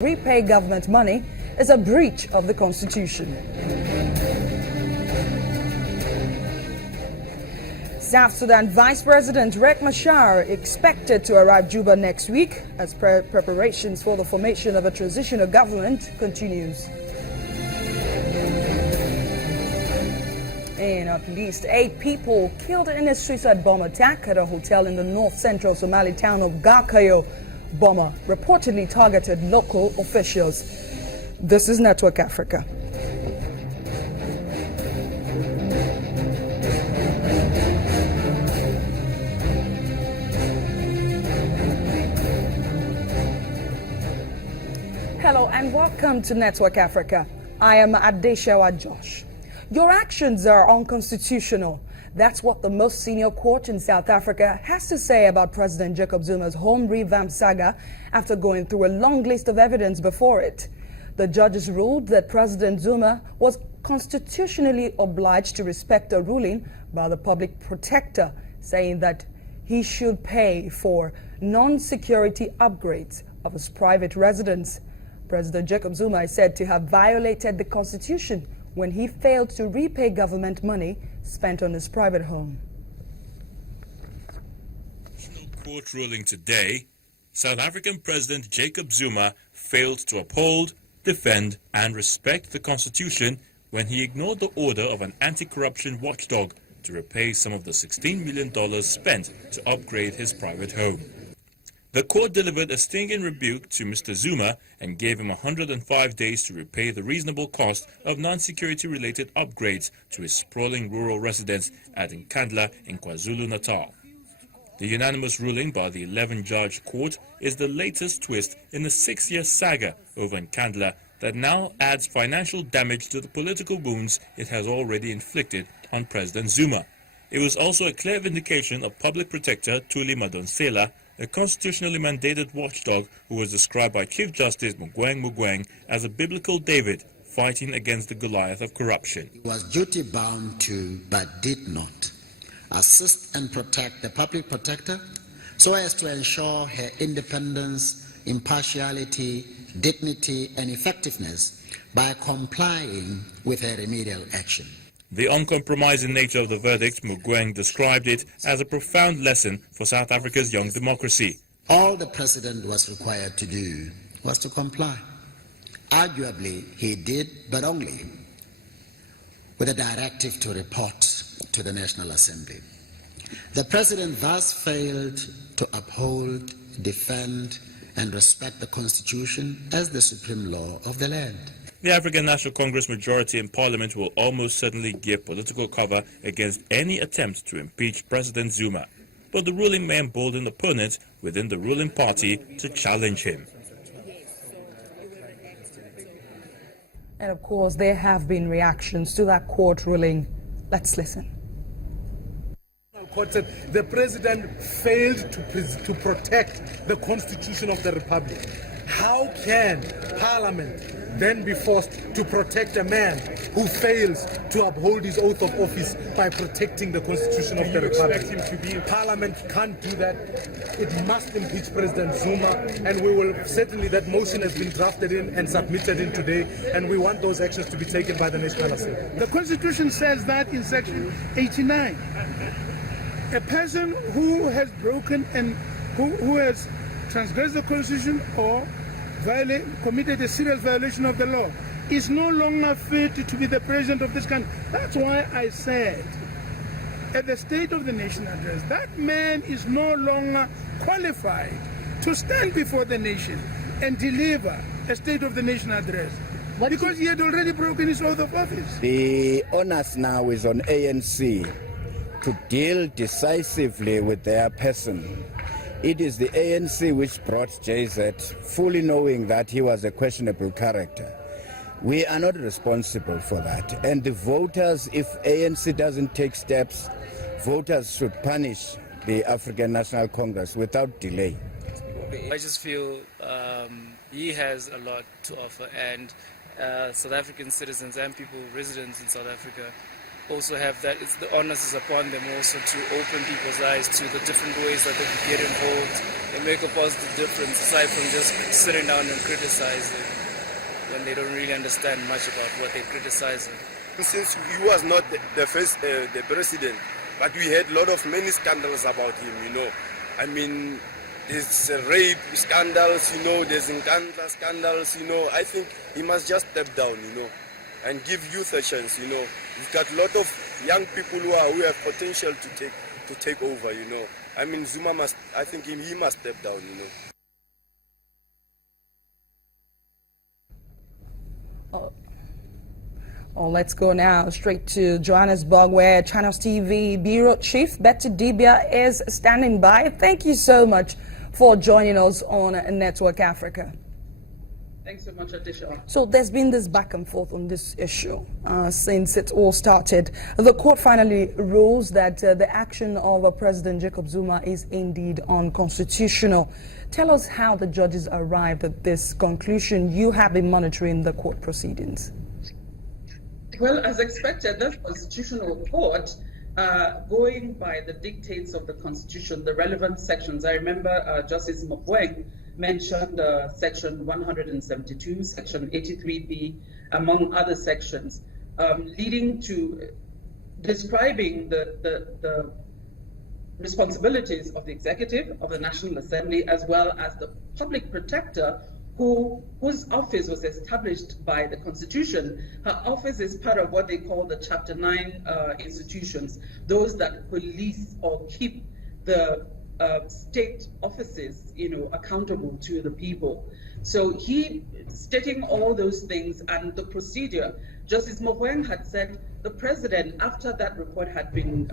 repay government money is a breach of the Constitution. South Sudan Vice President Riek Machar expected to arrive Juba next week as preparations for the formation of a transitional government continues. And at least 8 people killed in a suicide bomb attack at a hotel in the north-central Somali town of Garkayo. Bomber reportedly targeted local officials. This is Network Africa. Hello and welcome to Network Africa. I am Adeshawa Josh. Your actions are unconstitutional. That's what the most senior court in South Africa has to say about President Jacob Zuma's home revamp saga after going through a long list of evidence before it. The judges ruled that President Zuma was constitutionally obliged to respect a ruling by the public protector, saying that he should pay for non-security upgrades of his private residence. President Jacob Zuma is said to have violated the Constitution when he failed to repay government money spent on his private home. Court ruling today, South African President Jacob Zuma failed to uphold, defend and respect the Constitution when he ignored the order of an anti-corruption watchdog to repay some of the $16 million spent to upgrade his private home. The court delivered a stinging rebuke to Mr. Zuma and gave him 105 days to repay the reasonable cost of non-security related upgrades to his sprawling rural residence at Nkandla in KwaZulu-Natal. The unanimous ruling by the 11-judge court is the latest twist in the 6-year saga over Nkandla that now adds financial damage to the political wounds it has already inflicted on President Zuma. It was also a clear vindication of Public Protector Thuli Madonsela, a constitutionally mandated watchdog who was described by Chief Justice Mogoeng as a biblical David fighting against the Goliath of corruption. He was duty-bound to, but did not, assist and protect the public protector so as to ensure her independence, impartiality, dignity and effectiveness by complying with her remedial action. The uncompromising nature of the verdict, Mogoeng described it as a profound lesson for South Africa's young democracy. All the president was required to do was to comply. Arguably, he did, but only with a directive to report to the National Assembly. The president thus failed to uphold, defend, and respect the Constitution as the supreme law of the land. The African National Congress majority in Parliament will almost certainly give political cover against any attempt to impeach President Zuma. But the ruling may embolden opponents within the ruling party to challenge him. And of course, there have been reactions to that court ruling. Let's listen. The president failed to protect the Constitution of the Republic. How can Parliament then be forced to protect a man who fails to uphold his oath of office by protecting the Constitution of the Republic? Parliament can't do that. It must impeach President Zuma, and we will certainly, that motion has been drafted in and submitted in today, and we want those actions to be taken by the National Assembly. The Constitution says that in section 89. A person who has broken and who has transgressed the Constitution or committed a serious violation of the law is no longer fit to be the president of this country. That's why I said at the State of the Nation address, that man is no longer qualified to stand before the nation and deliver a State of the Nation address because he had already broken his oath of office. The onus now is on ANC to deal decisively with their person. It is the ANC which brought JZ, fully knowing that he was a questionable character. We are not responsible for that. And the voters, if ANC doesn't take steps, voters should punish the African National Congress without delay. I just feel he has a lot to offer, and South African citizens and people residents in South Africa also have that. It's the onus is upon them also to open people's eyes to the different ways that they can get involved and make a positive difference, aside from just sitting down and criticizing when they don't really understand much about what they're criticizing. Since he was not the first the president, but we had a lot of many scandals about him, you know. I mean, there's rape scandals, you know, there's Nkandla scandals, you know. I think he must just step down, you know, and give youth a chance, you know. We've got a lot of young people who have potential to take over, you know. I mean, Zuma must, I think he must step down, you know. Oh, let's go now straight to Jonas Bob, where Channels TV Bureau Chief Betty Dibia is standing by. Thank you so much for joining us on Network Africa. Thanks so much, Adisha. So there's been this back and forth on this issue since it all started. The court finally rules that the action of President Jacob Zuma is indeed unconstitutional. Tell us how the judges arrived at this conclusion. You have been monitoring the court proceedings. Well, as expected, the Constitutional Court, going by the dictates of the Constitution, the relevant sections. I remember Justice Mokweng mentioned Section 172, Section 83B, among other sections, leading to describing the responsibilities of the executive, of the National Assembly, as well as the public protector, whose office was established by the Constitution. Her office is part of what they call the Chapter 9 institutions, those that police or keep the state offices, you know, accountable to the people. So he, stating all those things and the procedure, Justice Mokweng had said the president, after that report had been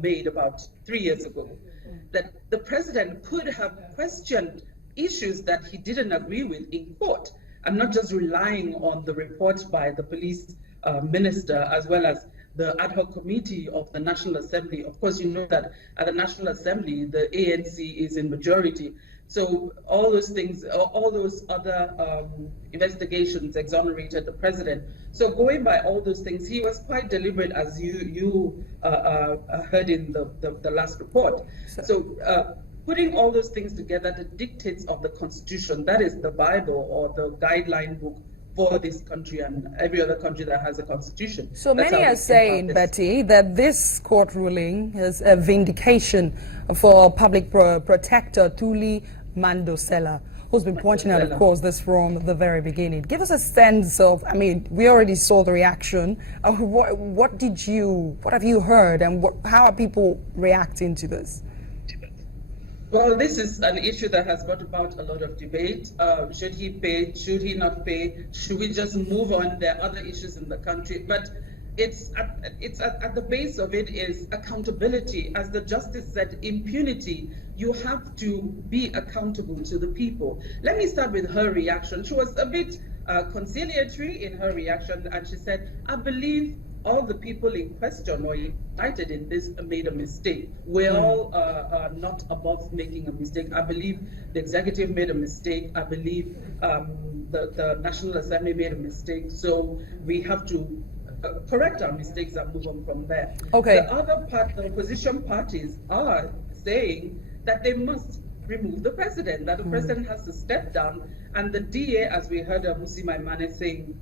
made about 3 years ago, that the president could have questioned issues that he didn't agree with in court, and not just relying on the report by the police minister, as well as the ad hoc committee of the National Assembly. Of course, you know that at the National Assembly, the ANC is in majority. So all those things, all those other investigations exonerated the president. So going by all those things, he was quite deliberate, as you heard in the last report. So putting all those things together, the dictates of the Constitution, that is the Bible or the guideline book for this country and every other country that has a constitution. So many are saying, Betty, that this court ruling is a vindication for public protector Thuli Mandosela, who's been pointing out, of course, this from the very beginning. Give us a sense of, I mean, we already saw the reaction. What have you heard, and how are people reacting to this? Well, this is an issue that has brought about a lot of debate. Should he pay? Should he not pay? Should we just move on? There are other issues in the country. But it's at the base of it is accountability. As the justice said, impunity. You have to be accountable to the people. Let me start with her reaction. She was a bit conciliatory in her reaction, and she said, I believe all the people in question or indicted in this made a mistake. We're all not above making a mistake. I believe the executive made a mistake. I believe the National Assembly made a mistake. So we have to correct our mistakes and move on from there. Okay. The other part, the opposition parties are saying that they must remove the president, that the president has to step down. And the DA, as we heard Musi Maimane saying,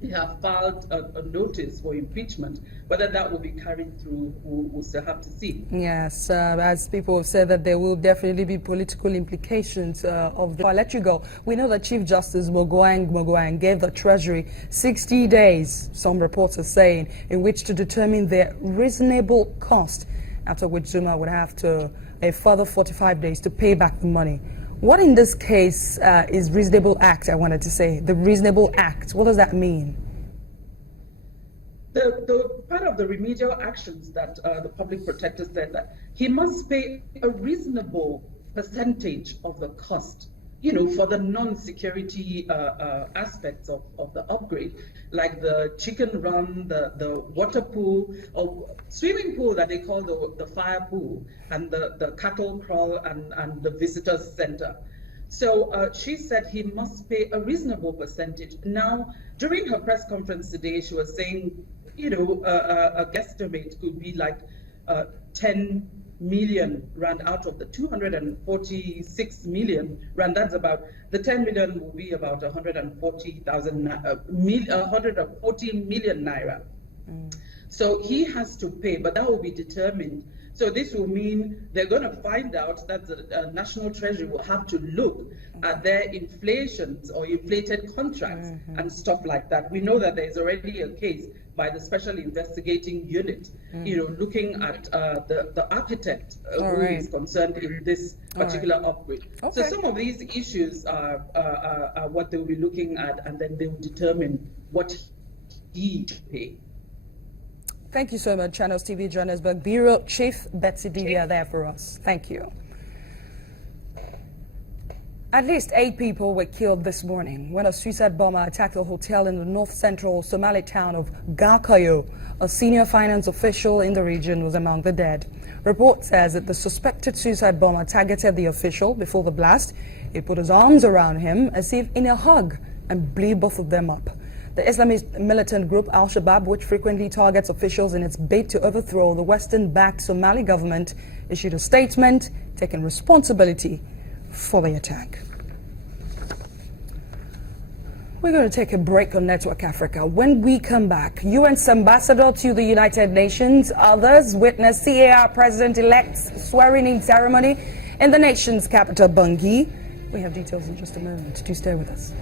they have filed a notice for impeachment. Whether that will be carried through, we'll still have to see. Yes, as people have said that there will definitely be political implications of the... I'll let you go. We know that Chief Justice Mogoeng gave the Treasury 60 days, some reports are saying, in which to determine their reasonable cost, after which Zuma would have to a further 45 days to pay back the money. What in this case is reasonable act, I wanted to say? The reasonable act, what does that mean? The part of the remedial actions that the public protector said that he must pay a reasonable percentage of the cost, you know, for the non-security aspects of the upgrade, like the chicken run, the water pool, or swimming pool that they call the fire pool, and the cattle kraal and the visitors center. So she said he must pay a reasonable percentage. Now, during her press conference today, she was saying, a guesstimate could be like 10 million rand out of the 246 million rand. That's about, the 10 million will be about 140 million naira. So he has to pay, but that will be determined. So this will mean they're going to find out that the National Treasury will have to look at their inflations or inflated contracts and stuff like that. We know that there's already a case by the Special Investigating Unit, looking at the architect who is concerned in this particular upgrade. So some of these issues are what they'll be looking at, and then they will determine what he should pay. Thank you so much, Channels TV Johannesburg Bureau Chief Betsy Divya there for us. Thank you. At least 8 people were killed this morning when a suicide bomber attacked a hotel in the north-central Somali town of Galkayo. A senior finance official in the region was among the dead. Report says that the suspected suicide bomber targeted the official before the blast. He put his arms around him as if in a hug and blew both of them up. The Islamist militant group Al-Shabaab, which frequently targets officials in its bid to overthrow the Western-backed Somali government, issued a statement taking responsibility for the attack. We're going to take a break on Network Africa. When we come back, UN's ambassador to the United Nations, others witness CAR President-elect's swearing-in ceremony in the nation's capital, Bangui. We have details in just a moment. Do stay with us.